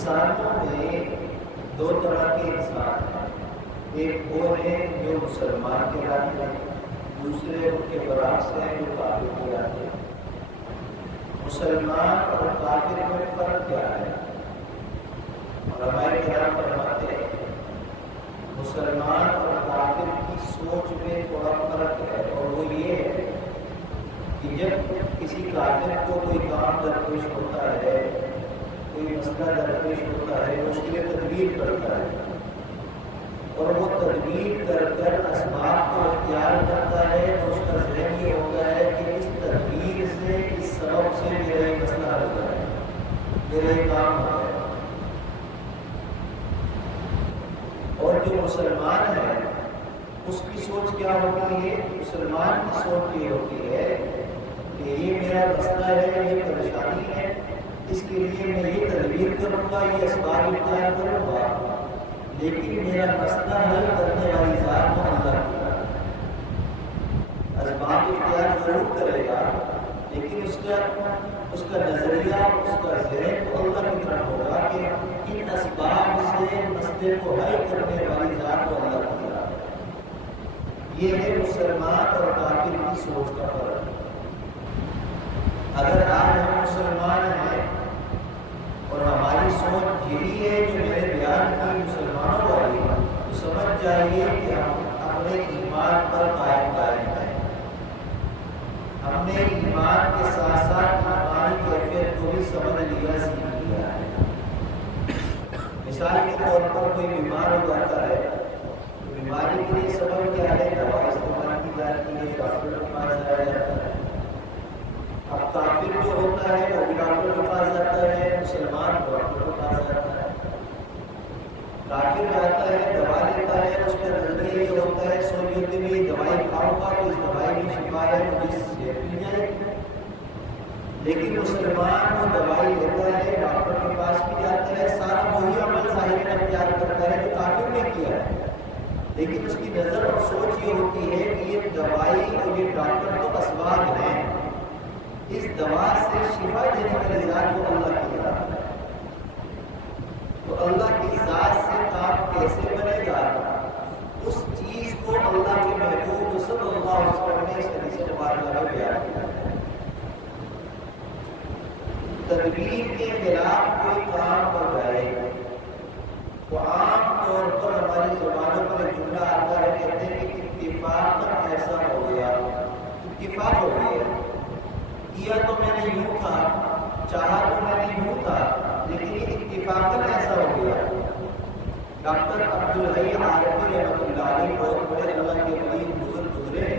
انسانوں میں دو طرح کے انسان ہیں، ایک وہ ہیں جو مسلمان کہلاتے ہیں، دوسرے ان کے برعکس ہیں جو کافر کہلاتے ہیں۔ مسلمان اور کافر میں فرق کیا ہے؟ علماء کرام فرماتے ہیں مسلمان اور کافر کی سوچ میں تھوڑا فرق ہے، اور وہ یہ ہے کہ جب کسی کافر کو کوئی کام درپیش ہوتا ہے، کوئی مسئلہ درپیش ہوتا ہے، اس کے لیے تدبیر کرتا ہے، اور وہ تدبیر کر کر اسباب کو اختیار کرتا ہے، تو اس کا ذہن یہ ہوتا ہے کہ اس تدبیر سے، اس سبب سے میرا یہ مسئلہ حل ہو جائے، میرا یہ کام ہو جائے۔ اور جو مسلمان ہے اس کی سوچ کیا ہوتی ہے؟ مسلمان کی سوچ یہ ہوتی ہے کہ یہ میرا مسئلہ ہے، یہ پریشانی ہے، اس کے لیے میں یہ تدبیر کروں گا، یہ اسباب اختیار کروں گا، لیکن میرا مسئلہ حل کرنے والی ذات کو اللہ کی ذات ہے۔ اسباب اختیار ضرور کرے گا، لیکن اس کا نظریہ، اس کا ذہن تو اللہ کی طرف ہوگا کہ ان اسباب سے مسئلے کو حل کرنے والی ذات کو اللہ کی ذات ہے۔ یہ ہے مسلمان اور کافر کی سوچ کا فرق۔ اگر آج ہم مسلمان ہیں اور ہماری سوچ یہی ہے جو میں نے بیان کی مسلمانوں والی، تو سمجھ جائیے کہ ہم اپنے ایمان پر قائم ہیں۔ ہم نے ایمان کے ساتھ ساتھ ایمانی کیفیت کو بھی سمجھ لیا، سیکھ لیا ہے۔ مثال کے طور پر کوئی بیمار ہو جاتا ہے تو بیماری کے لیے سبب کیا ہے؟ دوا استعمال کی جاتی ہے، ڈاکٹر کے پاس جایا جاتا ہے۔ اب کافر جو ہوتا ہے وہ بھی ڈاکٹر کے پاس جاتا ہے، مسلمان ڈاکٹر کے پاس جاتا ہے۔ کافر جاتا ہے، دوا لیتا ہے، اس کا نظریہ یہ ہوتا ہے سوچتے میں یہ دوائی کھاؤں گا تو اس دوائی میں شفا ہے، مجھے صحت مل جائے گی۔ لیکن مسلمان وہ دوائی لیتا ہے، ڈاکٹر کے پاس بھی جاتا ہے، سارا وہی عمل ظاہر میں اختیار کرتا ہے جو کافر نے کیا ہے، لیکن اس کی نظر اور سوچ یہ ہوتی ہے کہ یہ دوائی اور یہ ڈاکٹر تو اسباب ہیں، اس دوا سے شفا دینے والی ذات کو اللہ کی ذات ہے۔ تو اللہ کی ذات سے کام کیسے بنے گا؟ اس چیز کو اللہ کے محبوب صلی اللہ علیہ وسلم نے اس حدیث مبارکہ میں بیان کیا ہے۔ تدبیر کے خلاف کوئی کام کر جائے تو عام طور پر ہماری زبانوں پر ایک جملہ آتا ہے، کہتے ہیں کہ اتفاق ایسا ہو گیا، اتفاق ہو گیا، کیا تو میں نے یوں تھا، چاہا تو میں نے یوں تھا، لیکن یہ اتفاقاً ایسا ہو گیا۔ ڈاکٹر عبدالحی عارفی رحمۃ اللہ علیہ بہت بڑے اللہ کے ولی بزرگ گزرے،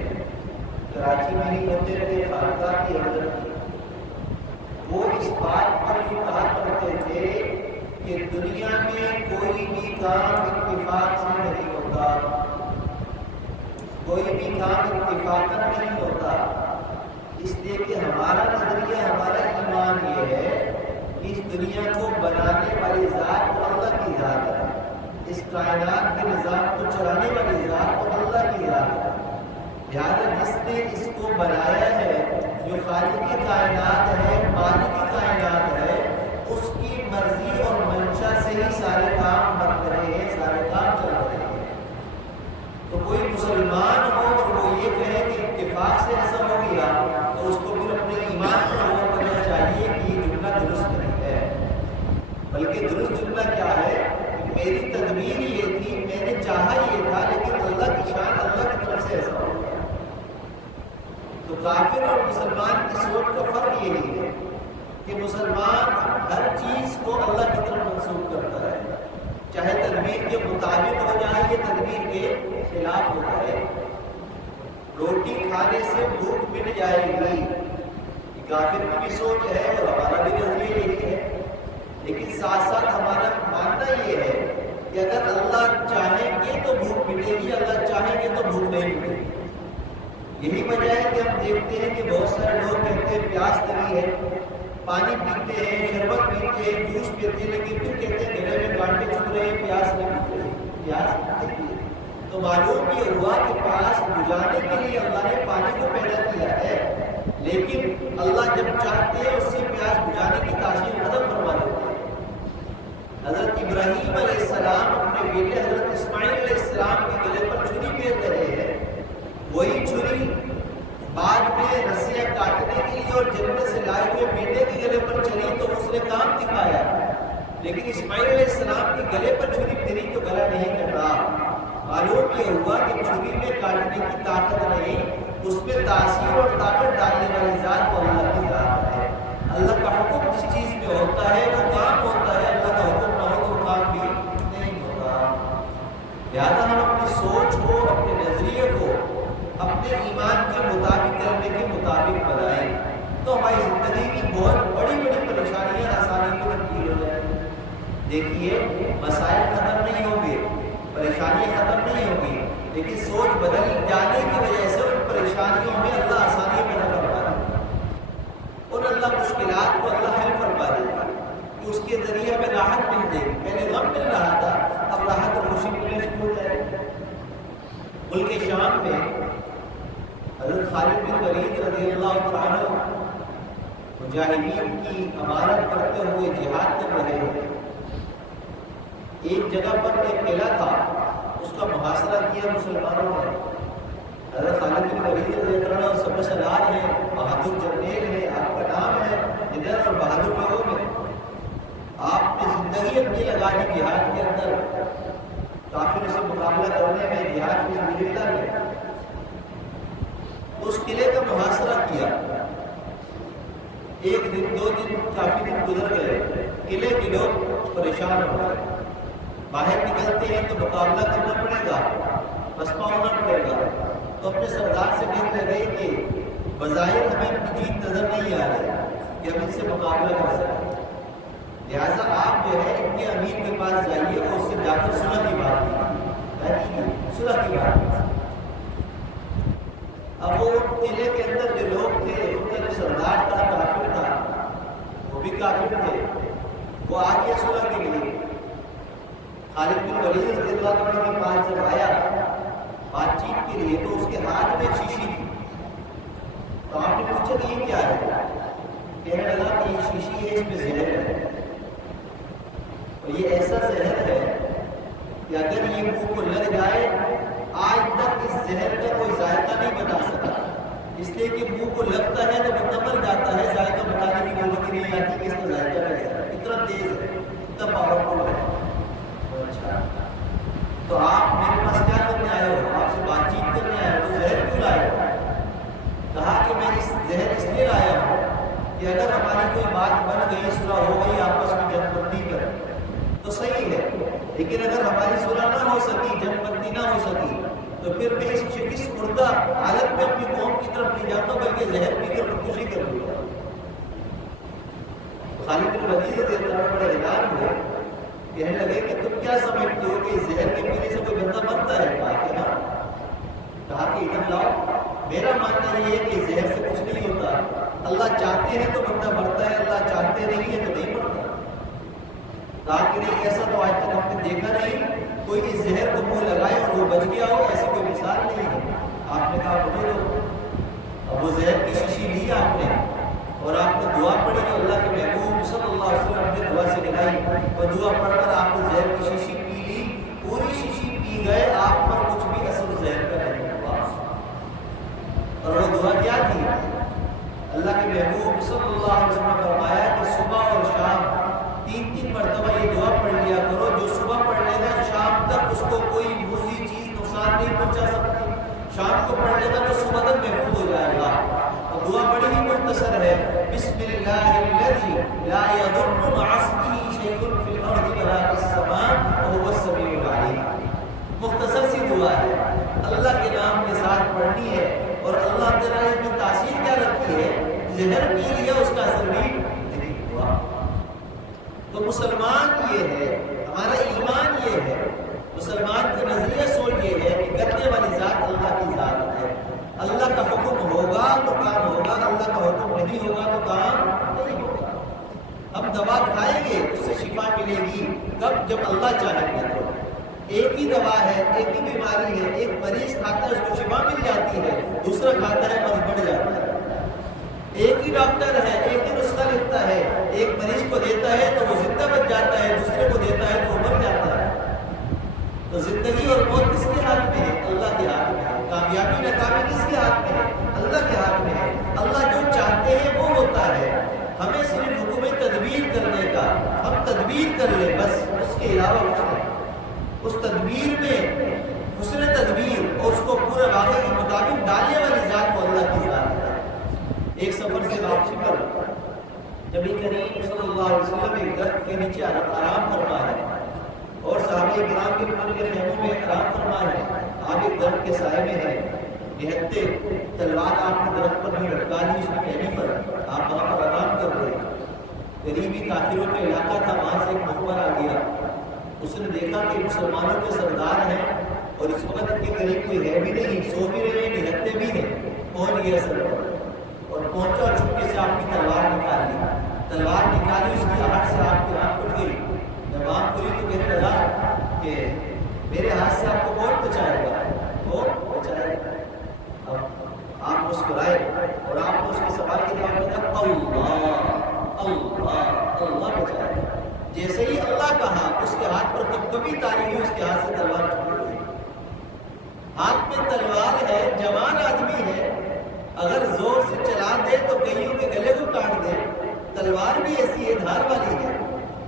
کراچی میں ہی ہوتے تھے، خانقاہ کی حضرت تھی۔ وہ اس بات پر یہ کہا کرتے تھے کہ دنیا میں کوئی بھی کام اتفاق سے نہیں ہوتا، کوئی بھی کام اتفاقاً نہیں ہوتا، اس لیے کہ ہمارا نظریہ، ہمارا ایمان یہ ہے کہ اس دنیا کو بنانے والی ذات کو اللہ کی ذات ہے، اس کائنات کے نظام کو چلانے والی ذات کو اللہ کی ذات ہے۔ لہٰذا جس نے اس کو بنایا ہے، جو خالق کائنات ہے، مالک کائنات ہے، اس کی مرضی اور منشا سے ہی سارے کام بن رہے ہیں، سارے کام چل رہے ہیں۔ تو کوئی مسلمان ہو اور وہ یہ کہے کہ اتفاق سے ایسا ہو گیا، تو اس کو پھر اپنے ایمان پر غور کرنا چاہیے کہ یہ جملہ درست نہیں ہے، بلکہ درست جملہ کیا ہے کہ میری تدبیر یہ تھی، میں نے چاہا یہ تھا، لیکن اللہ کی شان، اللہ کی طرف سے ایسا ہو گیا۔ تو کافر اور مسلمان کی سوچ کا فرق یہی ہے کہ مسلمان ہر چیز کو اللہ کی طرف منسوخ کرتا ہے، چاہے تدبیر کے مطابق ہو جائے یا تدبیر کے خلاف ہو جائے۔ روٹی کھانے سے بھوک مٹ جائے گی، کافر کی بھی سوچ ہے اور ہمارا بھی نظریہ یہی ہے، لیکن ساتھ ساتھ ہمارا ماننا یہ ہے کہ اگر اللہ چاہیں گے تو بھوک مٹے گی، اللہ چاہیں گے تو بھوک نہیں مٹے گی۔ یہی وجہ ہے کہ ہم دیکھتے ہیں کہ بہت سارے لوگ کہتے ہیں پیاس لگی ہے، پانی پیتے ہیں، شربت پیتے ہیں، جوس پیتے ہیں، لیکن پھر کہتے ہیں گلے میں کانٹے چبھ رہے ہیں، پیاس نہیں لگ رہی، پیاس نہیں ہے۔ تو معلوم یہ ہوا کہ پیاس بجھانے کے لیے اللہ نے پانی کو پیدا کیا ہے، لیکن اللہ جب چاہتے ہیں اس سے پیاس بجھانے کی تاثیر ختم کروا دیتے ہیں۔ نے کام دکھایا، لیکن اسماعیل علیہ السلام کے گلے پر چھری پھری تو گلا نہیں کٹا۔ معلوم یہ ہوا کہ چھری میں کاٹنے کی طاقت نہیں، اس میں تاثیر اور طاقت ڈالنے والی ذات وہ اللہ کی ذات ہے۔ اللہ کا حکم جس چیز میں ہوتا ہے وہ کام ہوتا ہے، اللہ کا حکم نہ ہو تو وہ کام بھی نہیں ہوتا۔ لہٰذا ہم اپنی سوچ کو، اپنے نظریے کو اپنے ایمان کے مطابق، کرنے کے مطابق بنائیں تو ہماری زندگی کی بہت بڑی بڑی پریشانیاں آسانی میں تبدیل ہو جائیں گی۔ دیکھیے مسائل ختم نہیں ہوں گے، پریشانیاں ختم نہیں ہوں گی، لیکن سوچ بدل جانے کی وجہ سے ان پریشانیوں میں اللہ آسانی پیدا کروا دے گا، اور اللہ مشکلات کو اللہ حل فرما دے گا کہ اس کے ذریعے ہمیں راحت مل جائے گی۔ پہلے غم مل رہا تھا، اب راحت اور خوشی ملنے شروع ہو جائے گی۔ ملک شام میں حضرت خالد بن ولید رضی اللہ عنہ مجاہدین کی امارت کرتے ہوئے جہاد کر رہے ہیں۔ ایک جگہ پر ایک قلعہ تھا، اس کا محاصرہ کیا مسلمانوں نے۔ حضرت خالد بن ولید رضی اللہ عنہ سب سالار ہیں، بہادر جرنیل ہیں، آپ کا نام ہے جنرل اور بہادر لوگوں میں۔ آپ نے زندگی اپنی لگا دی جہاد کے اندر، کافروں سے مقابلہ کرنے میں، جہاد کی سبیل اللہ میں۔ اس قلعے کا محاصرہ کیا، ایک دن، دو دن، کافی دن گزر گئے، قلعے کے لوگ پریشان ہو گئے۔ باہر نکلتے ہیں تو مقابلہ کرنا پڑے گا، پسپا ہونا پڑے گا، تو اپنے سردار سے کہنے لگے کہ بظاہر ہمیں اپنی جیت نظر نہیں آ رہی کہ ہم ان سے مقابلہ کر سکیں، لہٰذا آپ جو ہے ان کے امیر کے پاس جائیے اور اس سے جا کر صلح کی بات کیجیے، صلح کی بات کیجیے۔ اب وہ قلعے کے اندر جو لوگ تھے، ان کا جو سردار تھا، کافر تھا، وہ بھی کافر تھے، وہ آ گیا صلح کے لیے۔ خالد بن ولید رضی اللہ عنہ کے پاس جب آیا بات چیت کے لیے تو اس کے ہاتھ میں ایک شیشی تھی، تو آپ نے پوچھا کہ یہ کیا ہے؟ کہنے لگا کہ یہ شیشی ہے، اس میں زہر ہے، اور یہ ایسا زہر ہے کہ اگر یہ منہ کو لگ جائے، آج تک اس زہر کا کوئی ذائقہ نہیں بتا سکا، اس لیے کہ منہ کو لگتا ہے تو بندہ مر جاتا ہے، ذائقہ بتانے کی ضرورت ہی نہیں آتی کہ اس کا ذائقہ کیسا ہے، اتنا تیز ہے، اتنا پاورفل ہے۔ اچھا، تو آپ میرے پاس کیا کرنے آئے ہو؟ آپ سے بات چیت کرنے آئے ہو، تو زہر کیوں لائے ہو؟ کہا کہ میں اس زہر اس لیے لایا ہوں کہ اگر ہماری کوئی بات بن گئی، صلح ہو گئی، آپس میں جنگ بندی کر تو صحیح ہے، لیکن اگر ہماری صلح نہ ہو سکی، جنگ بندی نہ ہو سکی، تو پھر میں اس مردہ حالت میں اپنی قوم کی طرف نہیں جاتا بلکہ زہر پی کر خودکشی کر لوں گا۔ خالد بن ولید رضی اللہ عنہ بڑے حیران ہوئے، کہنے لگے کہ تم کیا سمجھتے ہو کہ زہر کے پینے سے کوئی بندہ مرتا ہے؟ کہا کہ ہاں۔ کہا کہ ادھر لاؤ، میرا ماننا یہ ہے کہ زہر سے کچھ نہیں ہوتا، اللہ چاہتے ہیں تو بندہ مرتا ہے، اللہ چاہتے نہیں ہے تو نہیں مرتا۔ کہا کہ نہیں، ایسا تو آج تک ہم نے دیکھا نہیں، کوئی اس زہر کو منہ لگائے اور وہ بچ گیا ہو، ایسی کوئی مثال نہیں ہے۔ آپ نے کہا مجھے دو۔ اب وہ زہر کی شیشی لی آپ نے، اور آپ نے دعا پڑھی جو اللہ کے محبوب صلی اللہ علیہ وسلم نے دعا سکھلائی، وہ دعا پڑھ کر آپ نے زہر کی شیشی پی لی، پوری شیشی پی گئے، آپ پر کچھ بھی اثر زہر کا نہیں ہوا۔ اور وہ دعا کیا تھی؟ اللہ کے محبوب صلی اللہ علیہ وسلم نے فرمایا کہ صبح اور شام 3 مرتبہ یہ دعا پڑھ لیا کرو، جو صبح پڑھ لے گا شام تک اس کو کوئی موذی چیز نقصان نہیں پہنچا سکتی، شام کو پڑھ لے گا تو صبح تک محفوظ ہو جائے گا۔ اور دعا بڑی ہی مختصر ہے، بسم اللہ الذی لا یضر مع اسمہ شیء فی الارض ولا فی السماء وهو السمیع العلیم۔ مختصر سی دعا ہے، اللہ کے نام کے ساتھ پڑھنی ہے، اور اللہ تعالیٰ نے اس میں تاثیر کیا رکھی ہے، زہر پی لیا اس کا اثر بھی نہیں ہوا۔ تو مسلمان یہ ہے، ہمارا ایمان یہ ہے، مسلمان کا نظریہ سوچ یہ ہے کہ کرنے والی ذات اللہ کی ذات ہے، اللہ کا حکم ہوگا تو کام ہوگا، اللہ کا حکم نہیں ہوگا تو کام نہیں ہوگا۔ ہم دوا کھائیں گے اس سے شفا ملے گی کب؟ جب اللہ چاہے گا۔ تو ایک ہی دوا ہے، ایک ہی بیماری ہے، ایک مریض کھاتا ہے اس کو شفا مل جاتی ہے، دوسرا کھاتا ہے مرض بڑھ جاتا ہے۔ ایک ہی ڈاکٹر ہے، ایک ہی نسخہ لکھتا ہے، ایک مریض کو دیتا ہے تو وہ زندہ بچ جاتا ہے، دوسرے کو دیتا ہے تو وہ مر جاتا ہے۔ تو زندگی اور موت کس کے ہاتھ میں ہے؟ اللہ کے ہاتھ میں ہے۔ کامیابی ناکامی کس کے ہاتھ میں ہے؟ اللہ کے ہاتھ میں ہے۔ اللہ جو چاہتے ہیں وہ ہوتا ہے، ہمیں صرف حکم تدبیر کرنا اس تدبیر میں حسن تدبیر اور اس کو پورے واقعے کے مطابق ڈالنے والی ذات کو اللہ کی ذات ہے۔ ایک سفر سے واپسی پر نبی کریم صلی اللہ علیہ وسلم ایک درخت کے نیچے آرام فرما ہے اور صحابہ کرام کے اوپر کے خیموں میں آرام فرما ہے۔ آپ ایک درخت کے سائے میں ہیں، نہتے تلوار آپ نے درخت پر نہیں لٹکا دی، اس کے خیمے پر آپ وہاں پر آرام کر رہے ہیں۔ قریبی کافروں کا علاقہ تھا، وہاں سے ایک مخبر آ گیا، اس نے دیکھا کہ مسلمانوں کے سردار ہیں اور اس وقت ان کے قریب کوئی ہے بھی نہیں، سو بھی رہے ہیں، نہتے بھی ہیں، پہنچ گیا سر پر اور پہنچا اور چپکے سے آپ کی تلوار نکال لی۔ تلوار نکالی، اس کی آہٹ سے آپ کی آنکھ کھل گئی۔ جب آنکھ کھلی تو کہنے لگا کہ میرے ہاتھ سے آپ کو کون بچائے گا، کون بچائے گا؟ اب آپ مسکرائے اور آپ نے اس کے سوال کے جواب میں کہا اللہ اللہ اللہ بچائے گا۔ جیسے ہی اللہ کہا، اس کے ہاتھ پر کبھی تاری ہوئی، اس کے ہاتھ سے تلوار چھوٹ گئی۔ ہاتھ میں تلوار ہے، جوان آدمی ہے، اگر زور سے چلا دے تو کئیوں کے گلے کو کاٹ دے۔ تلوار بھی ایسی ہے، دھار والی ہے،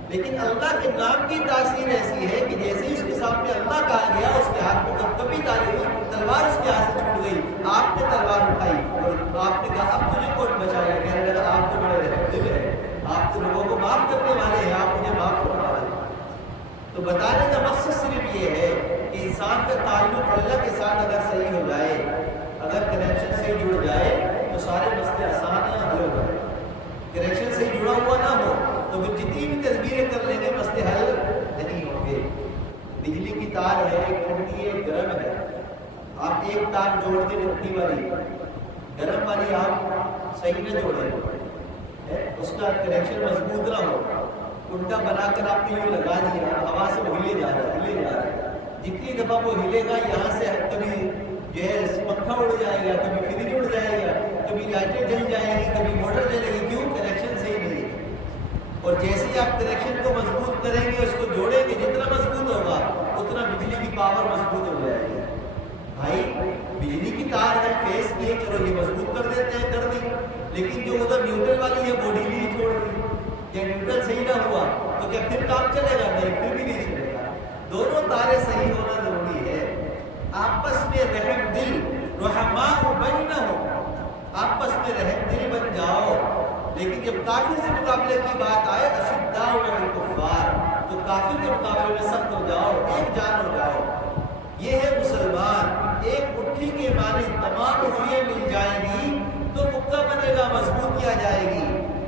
لیکن اللہ کے نام کی تاثیر ایسی ہے کہ جیسے ہی اس کے سامنے اللہ کہا گیا، اس کے ہاتھ میں کبھی تاری ہوئی، تلوار اس کے ہاتھ سے چھوٹ گئی۔ آپ نے تلوار اٹھائی اور آپ نے کہا اب تجھے کون بچائے گا؟ کہنے لگا آپ تو بڑے رحم دل ہیں، آپ تو لوگوں کو معاف کرنے والے ہیں، آپ مجھے معاف کرنے والے ہیں۔ تو بتانے کا مقصد صرف یہ ہے کہ انسان کا تعلق اللہ کے ساتھ اگر صحیح ہو جائے، اگر کنیکشن سے جڑ جائے تو سارے مسئلے آسان ہیں، حل ہو جائے۔ کنیکشن سے جڑا ہوا نہ ہو تو پھر جتنی بھی تدبیریں کر لیں گے مسئلے حل نہیں ہوں گے۔ بجلی کی تار ہے، ایک ٹھنڈی ہے، ایک گرم ہے، آپ ایک تار جوڑ کے ٹھنڈی والی، گرم والی آپ صحیح نہ جوڑیں، اس کا کنیکشن مضبوط نہ ہو، الٹا بنا کر آپ نے یوں لگا دیا، ہوا سے وہ ہلے جا رہا ہے، جتنی دفعہ وہ ہلے گا یہاں سے کبھی جو ہے پنکھا اڑ جائے گا، کبھی فریج اڑ جائے گا، کبھی لائٹیں جل جائیں گی، کبھی موٹر جلے گی، کیوں؟ کنیکشن صحیح نہیں ہے۔ اور جیسے ہی آپ کنیکشن کو مضبوط کریں گے، اس کو جوڑیں گے، جتنا مضبوط ہوگا اتنا بجلی کی پاور مضبوط ہو جائے گی۔ بھائی بجلی کی تار ہے، فیس کی ہے، چلو یہ مضبوط کر دیتے ہیں، کر دی، لیکن جو ادھر نیوٹرل والی ہے وہ ڈھیلی ہی چھوڑ دی، یا نیوٹرل صحیح نہ ہوا تو کیا پھر کام چلے گا؟ نہیں، پھر بھی نہیں چلے گا۔ دونوں تاریں صحیح ہونا ضروری ہے۔ آپس میں رحم دل، رحماء بینہم، آپس میں رحم دل بن جاؤ۔ لیکن جب کافر سے مقابلے کی بات آئے، اشداء علی الکفار، تو کافر کے مقابلے میں سخت ہو جاؤ، ایک جان ہو جاؤ۔ یہ ہے مسلمان، ایک مٹھی کے معنی تمام انگلیاں مل جائیں گی تو مکہ بنے گا، مضبوط کیا جائے گی۔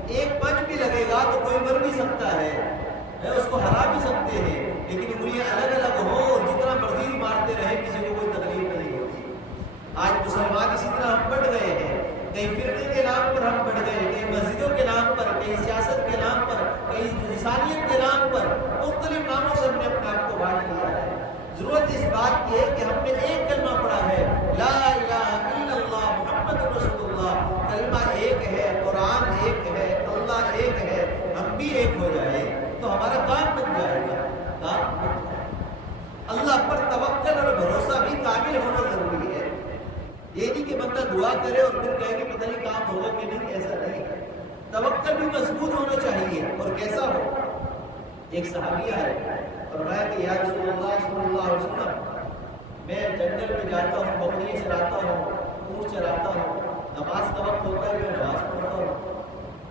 ایک پنچ بھی لگے گا تو کوئی مر بھی سکتا ہے، اس کو ہرا بھی سکتے ہیں، لیکن انگلیاں الگ الگ ہو اور جتنا مرضی مارتے رہے کسی کو کوئی تکلیف نہیں ہوتی۔ آج مسلمان اسی طرح ہم بڑھ گئے ہیں، کئی فرقے کے نام پر ہم بڑھ گئے، کئی مسجدوں کے نام پر، کئی سیاست کے نام پر، کئی انسانیت کے نام پر، مختلف ناموں سے ہم نے اپنے آپ کو بانٹ لیا ہے۔ ضرورت اس بات کی ہے کہ ہم نے ایک کلمہ پڑھا ہے، لا الہ الا اللہ محمد رسول اللہ۔ کلمہ ایک ہے، قرآن ایک ہے، اللہ ایک ہے، ہم بھی ایک ہو جائے تو ہمارا کام بن جائے گا، کام بن جائے گا۔ اللہ پر توکل اور بھروسہ بھی کامل ہونا ضروری ہے۔ یہ نہیں کہ بندہ دعا کرے اور پھر کہے کہ پتہ نہیں کام ہوگا کہ نہیں، ایسا نہیں۔ توکل بھی مضبوط ہونا چاہیے، اور کیسا ہو؟ ایک صحابی آئے فرمایا کہ یا رسول اللہ صلی اللہ علیہ وسلم، میں جنگل میں جاتا ہوں، بکریاں چراتا ہوں، اونٹ چراتا ہوں، نماز کا وقت ہوتا ہے، میں نماز پڑھتا ہوں،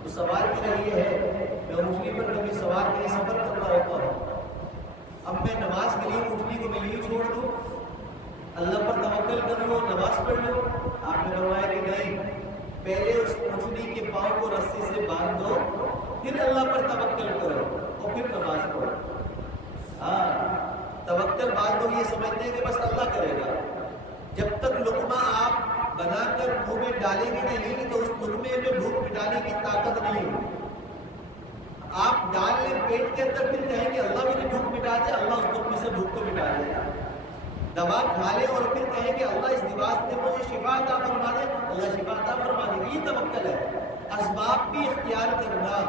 تو سوال میرا یہ ہے، میں اونٹنی پر کبھی سوار کہیں سفر کر رہا ہوتا ہوں، اب میں نماز کے لیے اونٹنی کو میں یوں چھوڑ دوں، اللہ پر توکل کر لو، نماز پڑھ لو؟ آپ نے فرمایا کہ نہیں، پہلے اس اونٹنی کے پاؤں کو رسی سے باندھ دو، پھر اللہ پر توکل کرو اور پھر نماز پڑھو۔ ہاں، توکل بعد لوگ یہ سمجھتے ہیں کہ بس اللہ کرے گا۔ جب تک لقمہ آپ بنا کر منہ میں ڈالیں گے نہیں تو اس لقمے میں بھوک مٹانے کی طاقت نہیں ہوگی۔ آپ ڈال لیں پیٹ کے اندر، پھر کہیں کہ اللہ مجھے بھوک مٹا دے، اللہ اس لقمے سے بھوک کو مٹا دے گا۔ دوا کھا لیں اور پھر کہیں کہ اللہ اس لباس سے مجھے شفا عطا فرما دے، اللہ شفا عطا فرما دے، یہ توکل ہے۔ اسباب بھی اختیار کرنا،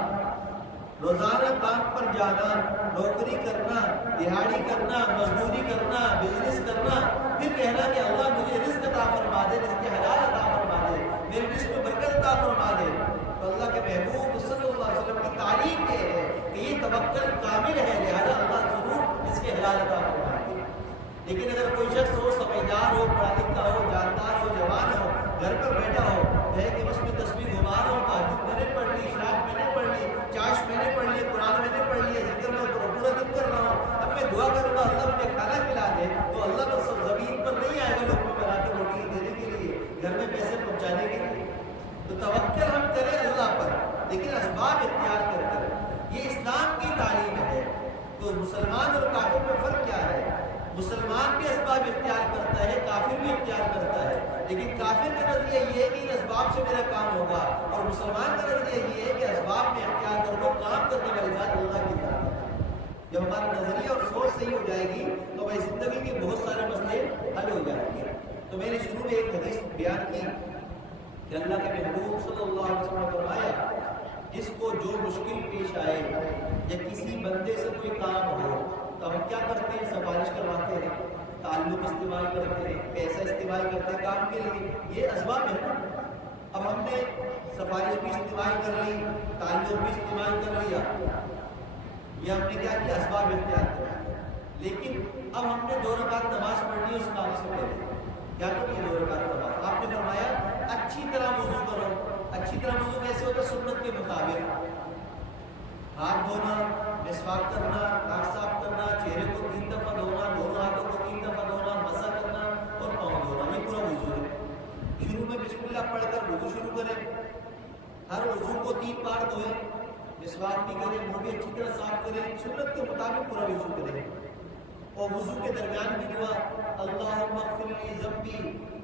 روزانہ کام پر جانا، نوکری کرنا، دہاڑی کرنا، مزدوری کرنا، بزنس کرنا، پھر کہنا کہ اللہ مجھے رزق عطا فرما دے، رزق حلال عطا فرما دے، میرے رزق میں برکت عطا فرما دے۔ تو اللہ کے محبوب صلی اللہ علیہ وسلم کی تعلیم یہ ہے کہ یہ توکل کامل ہے، لہذا اللہ ضرور اس کے حلال عطا فرمائے گے۔ مسلمان بھی اسباب اختیار کرتا ہے، کافر بھی اختیار کرتا ہے، لیکن کافر کا نظریہ یہ ہے کہ ان اسباب سے میرا کام ہوگا، اور مسلمان کا نظریہ یہ ہے کہ اسباب میں اختیار کر کو کام کرنے والی ذات اللہ کی ذات ہے۔ جب ہمارا نظریہ اور سوچ صحیح ہو جائے گی تو ہماری زندگی کے بہت سارے مسئلے حل ہو جائیں گے۔ تو میں نے شروع میں ایک حدیث بیان کی کہ اللہ کے محبوب صلی اللہ علیہ وسلم نے فرمایا جس کو جو مشکل پیش آئے یا کسی بندے سے کوئی کام ہو تو ہم کیا کرتے ہیں؟ سفارش کرواتے ہیں، تعلق استعمال کرتے ہیں، پیسہ استعمال کرتے ہیں کام کے لیے، یہ اسباب ہے نا۔ اب ہم نے سفارش بھی استعمال کر لی، تعلق بھی استعمال کر لیا، یہ ہم نے کیا کیا؟ اسباب اختیار کر لیا۔ لیکن اب ہم نے 2 رکعت نماز پڑھنی ہے، اس کام سے پہلے کیا کریں؟ 2 رکعت نماز آپ نے فرمایا اچھی طرح وضو کرو۔ اچھی طرح وضو کیسے ہوتا ہے؟ سنت کے مطابق ہاتھ دھونا، مسواک کرنا، ناک صاف کرنا، چہرے کو 3 دفعہ دھونا، دونوں ہاتھوں کو 3 دفعہ دھونا، مسح کرنا اور پاؤں دھونا، یہ پورا وضو ہے۔ شروع میں بسم اللہ پڑھ کر وضو شروع کریں، ہر وضو کو 3 بار دھوئیں، مسواک بھی کریں، منہ بھی اچھی طرح صاف کریں، سنت کے مطابق پورا وضو کریں۔ اور وضو کے درمیان کی دعا اللہم اغفر لی ذنبی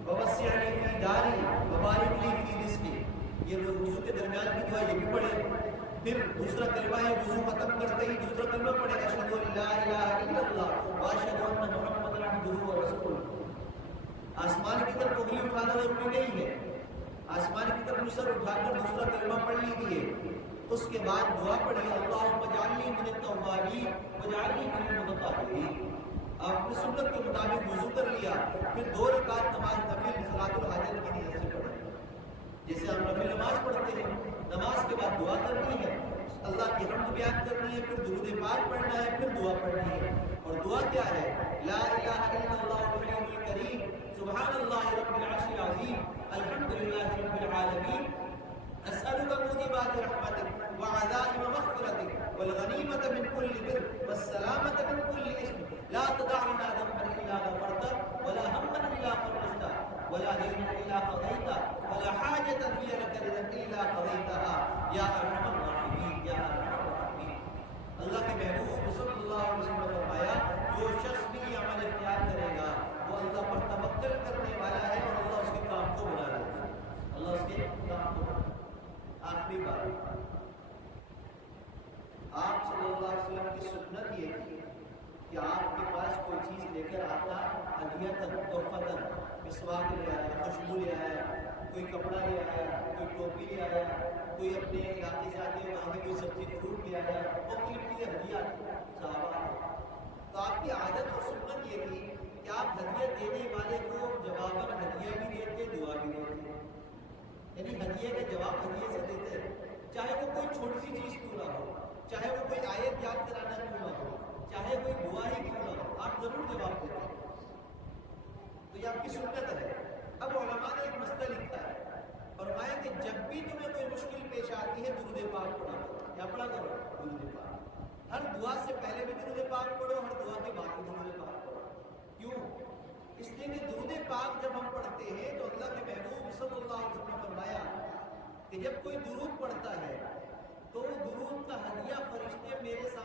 ووسع لی فی داری وبارک لی فی رزقی، یہ وضو کے درمیان کی دعا یہ بھی پڑھیں۔ پھر دوسرا کلمہ ہے، وضو ختم کرتے ہی دوسرا کلمہ پڑھے اشہد ان لا الہ الا اللہ واشہد ان محمد عبدہ ورسولہ۔ آسمان کی طرف انگلی اٹھانا ضروری نہیں ہے، آسمان کی طرف سر اٹھا کر دوسرا کلمہ پڑھ لیجیے، اس کے بعد دعا پڑھیے اللہم اجعلنی من التوابین واجعلنی من المتطہرین۔ آپ نے سنت کے مطابق وضو کر لیا، پھر 2 رکعت نماز نفل صلاۃ الحاجت کی نیت سے پڑھیں، جیسے ہم نفل نماز پڑھتے ہیں۔ نماز کے بعد دعا کرنی ہے، اللہ کی حمد بیان کرنی ہے، پھر درود پاک پڑھنا ہے، پھر دعا پڑھنی ہے۔ اور دعا کیا ہے؟ لا الہ الا اللہ الحی الکریم سبحان اللہ رب العرش العظیم الحمدللہ رب العالمین اسألک موجبات رحمتک وعزائم مغفرتک والغنیمۃ من کل بر والسلامۃ من کل اثم لا تدع لنا ذنبا الا غفرته ولا ہما الا فرجته ولا دينا الا قضيته ولا حاجة هي لك رضا الا قضيتها یا ارحم الراحمین یا ارحم الراحمین۔ اللہ کے محبوب صلی اللہ علیہ وسلم نے فرمایا جو شخص بھی یہ عمل اختیار کرے گا وہ اللہ پر توکل کرنے والا ہے اور اللہ اس کے کام کو بنا لے گا، اللہ اس کے کام کو بنا۔ آخری بات، آپ صلی اللہ علیہ وسلم کی سنت یہ تھی کہ آپ کے پاس کوئی چیز لے کر آتا ہدیۃً تحفۃً، مسواک لے آیا، خوشبو لے آیا، کوئی کپڑا لے آیا، کوئی ٹوپی لے آیا، کوئی اپنے علاقے سے آتے ہیں وہاں کی کوئی سبزی فروٹ لے آیا، مختلف چیزیں ہدیہ صحابہ کو۔ تو آپ کی عادت اور سنت یہ تھی کہ آپ ہدیہ دینے والے کو جواباً ہدیہ بھی دیتے، دعا بھی دیتے، یعنی ہدیے کا جواب ہدیے سے دیتے، چاہے وہ کوئی چھوٹی سی چیز کیوں نہ ہو، چاہے وہ کوئی آیت یاد کرانا کیوں نہ ہو، چاہے کوئی دعا ہی کیوں نہ ہو، آپ ضرور جواب دیتے ہیں۔ تو یہ آپ کی سنت ہے۔ اب علماء نے ایک مسئلہ لکھا ہے، فرمایا کہ جب بھی تمہیں کوئی مشکل پیش آتی ہے درود پاک پڑھا کرو، کیا پڑھا کرو؟ درود پاک۔ ہر دعا سے پہلے بھی درود پاک پڑھو، ہر دعا کے بعد بھی درود پاک پڑھو۔ کیوں؟ اس لیے کہ درود پاک جب ہم پڑھتے ہیں تو اللہ کے محبوب صلی اللہ علیہ وسلم نے فرمایا کہ جب کوئی درود پڑھتا ہے تو درود کا ہدیہ فرشتے میرے ساتھ